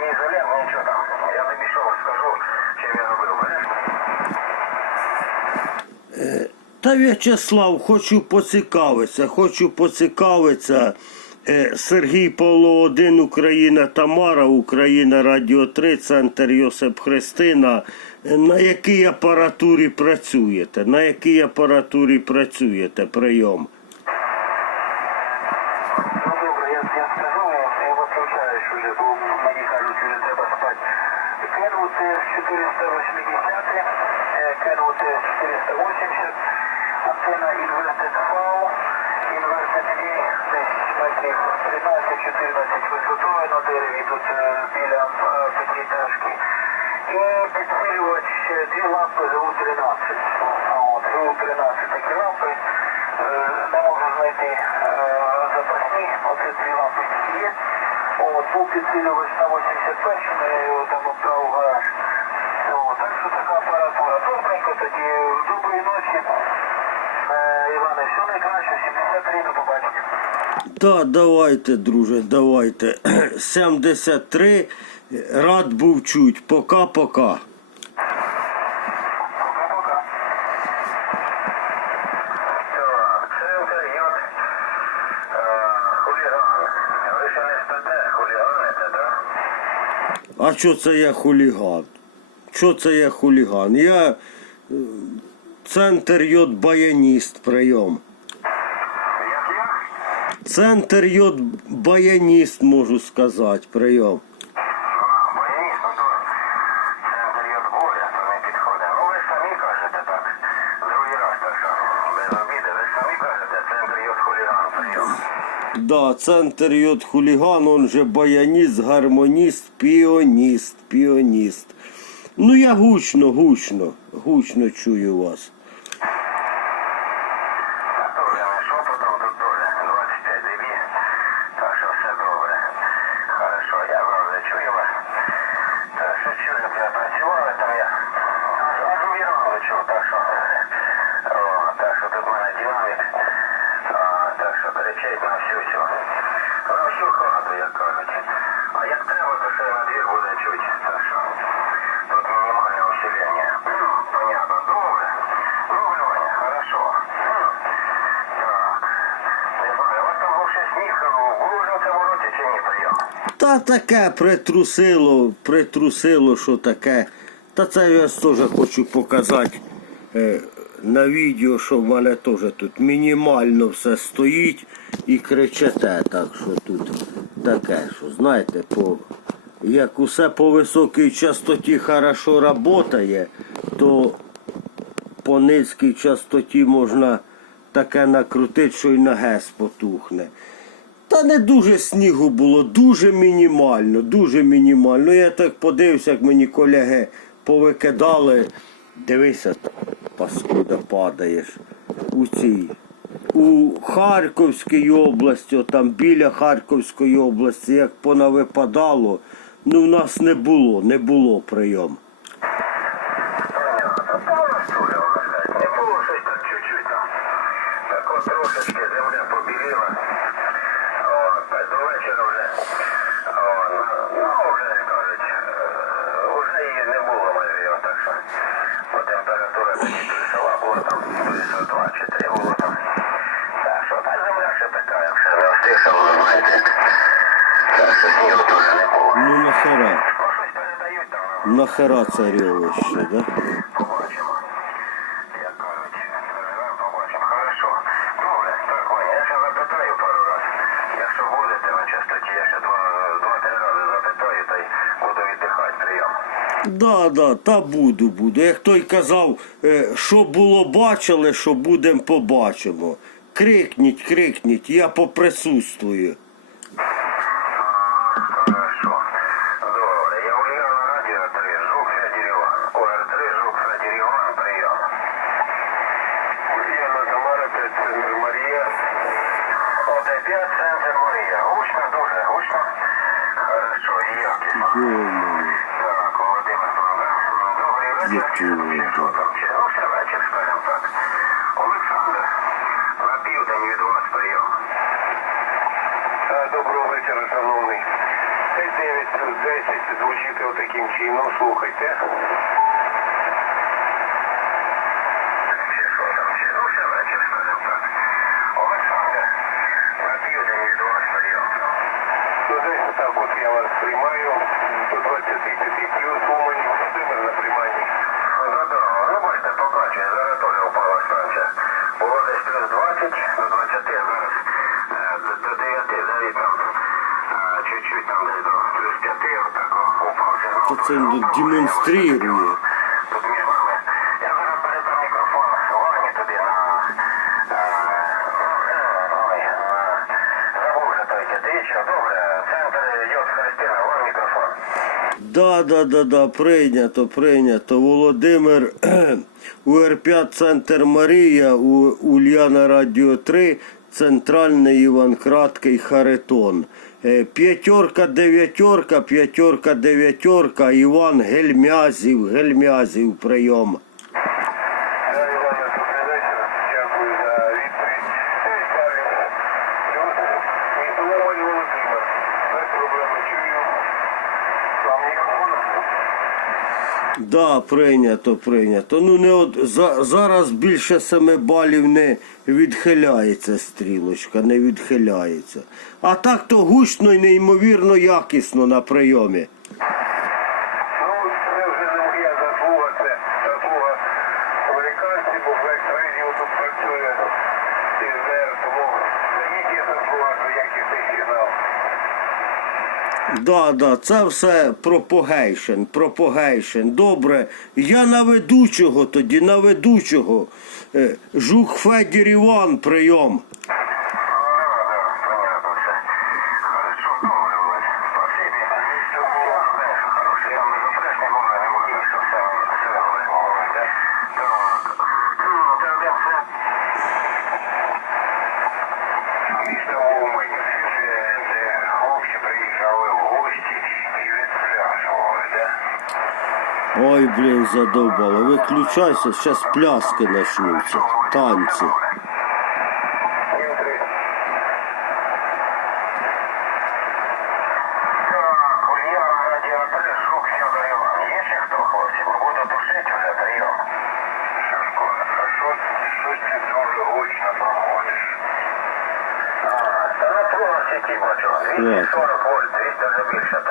ні ізолент, нічого там. Я тобі що скажу, чим я робив, бачиш? Та В'ячеслав, хочу поцікавитися, хочу поцікавитися. Е, Сергій Павло 1, Україна Тамара, Україна Радіо 3, Центр Йосип Христина. Е, На якій апаратурі працюєте? На якій апаратурі працюєте? Прийом. Ну добре, я, я скажу, я виключаюсь уже, бо мені кажуть, вже треба спати. Кинути 480, е, кинути 480, антенна Inverted FAO, Inverted E, десь метрів 13-14 висотою на дереві, тут е, біля е, п'ятиэтажки. І підсилювач е, дві лампи ГУ-13. От, ГУ-13 такі лампи. Е, Не можу знайти е, запасні, оце дві лампи є. От, был підсилювач на 81, я його там відправив в гараж. Вот, так що така апаратура. Добренько тоді, доброї ночі. Е, Іване, все найкраще, 73 до побачення. Та, давайте, друже, давайте. 73. Рад був чуть. Пока-пока. Так, центр йод хуліган. Ви ще не спите, хуліганите, так? А що це я хуліган? Що це я хуліган? Я е, центр йод баяніст прийом. Центр йод баяніст, можу сказати, прийом. Боїсь, ну то центр йод горя, то не підходить. Ну ви самі кажете так, другий раз так що, без обіди, ви самі кажете, центр йод хуліган прийом. Да, центр йод хуліган, он же баяніст, гармоніст, піоніст, піоніст. Ну я гучно, гучно, гучно чую вас. Тоже не шепотом, тут тоже 25 дB, так що кричить на всю цю, на всю хату, як кажуть. А як треба, то ще на двір буде чуть, так що тут мінімальне усилення. Понятно, добре. Добре, Ваня, хорошо. Так, не знаю, у вас там був ще сніг, було вже в цьому році чи ні прийом? Та таке притрусило, притрусило, що таке. Та це я теж хочу показати е, на відео, що в мене теж тут мінімально все стоїть і кричите. Так що тут таке, що знаєте, по, як усе по високій частоті хорошо працює, то по низькій частоті можна таке накрутити, що й на гес потухне. Та не дуже снігу було, дуже мінімально, дуже мінімально. Я так подивився, як мені колеги повикидали. Дивися, паскуда падаєш. У цій. У Харківській області, там біля Харківської області, як понавипадало, ну в нас не було, не було прийом. Трошечки земля побіліла. До вечора вже. Ну, ну, вже, кажуть, е, вже її не було так температура тоді плюсова була там, плюс 2 чи 3 було там. Так що та земля ще така, як ще не остигша, ви знаєте. Так що снігу теж не було. Ну нахера, Ну, щось передають там нам. нахера царьовище, да? Побачимо. Як кажуть, переживемо, побачимо. Хорошо. Добре, так, Ваня, я ще запитаю пару раз. Якщо будете на частоті, я ще два, два-три рази запитаю, та й буду віддихати прийом. Да, да, та буду, буду. Як той казав, е, що було бачили, що будемо побачимо. Крикніть, крикніть, я поприсутствую. Хорошо. Добре, я Ульяна на радіо 3, Жук Федіріван. ОР3, Жук Федіріван, прийом. Ульяна Тамара, 5 центр Марія. ОТ5, центр Марія. Гучно, дуже гучно. Хорошо, якісно. Так, Володимир Бондар. Добрий вечір. Що там? Ну, ще вечір, скажімо так. Олександр, на південь від вас прийом. Доброго вечора, шановний. 9 плюс 10 звучить отаким чином, слухайте. Так от я вас приймаю до 25 плюс Володимир на прийманні. Задорого. Ну, бачите, поплачує, зараз теж упала станція. Було десь плюс 20 до 20, зараз е, до- до 9, навіть там е, чуть-чуть там десь до плюс 5, отак о, упав сигнал. То це демонструє. Тут між вами. Я зараз передам мікрофон Вані туди на... е, Ой, на... Забув вже той дядечко. Добре, центр Йод Христина, вам мікрофон. Да, да, да, да, прийнято, прийнято. Володимир УР5 Центр Марія, Ульяна Радіо 3, Центральний Іван Краткий Харитон. Е, П'ятерка, дев'ятерка, п'ятерка, дев'ятерка, Іван Гельмязів, Гельмязів, прийом. Да, Іване, добрий вечір. Дякую за відповідь. Е, Віталій. Плюс місто Умань Володимир. Без проблеми чую. Вам мікрофон? Да, прийнято, прийнято. Ну не от за, зараз більше семи балів не відхиляється стрілочка, не відхиляється. А так то гучно і неймовірно якісно на прийомі. Ну, це вже не моя заслуга, це заслуга американців, бо Black Radio тут працює ІЗР, тому це їхня заслуга, що якісний сигнал. Да, да, це все пропагейшн, пропагейшн. Добре. Я на ведучого тоді, на ведучого. Е, Жук Федір Іван, прийом. Да, да, понятно все. Хорошо, добре, Володь. Спасибі. Що було, знаєш, хороше. Там безопасні мови не можна, що все, все добре. Так. Ну, то де все? Місто Умань, це де хлопці приїхали в гості і відплясували, да? Ой, блін, задовбало. Виключайся, зараз пляски почнуться. Танці. Ютрі. Так, Ульяна Радіо 3, Шук Федор Іван. Є ще хто, хлопці? Буду тушити вже прийом. Сашко, а що, щось ти дуже гучно проходиш? Та на твоєму сіті бачу. 240 вольт, 200 вже.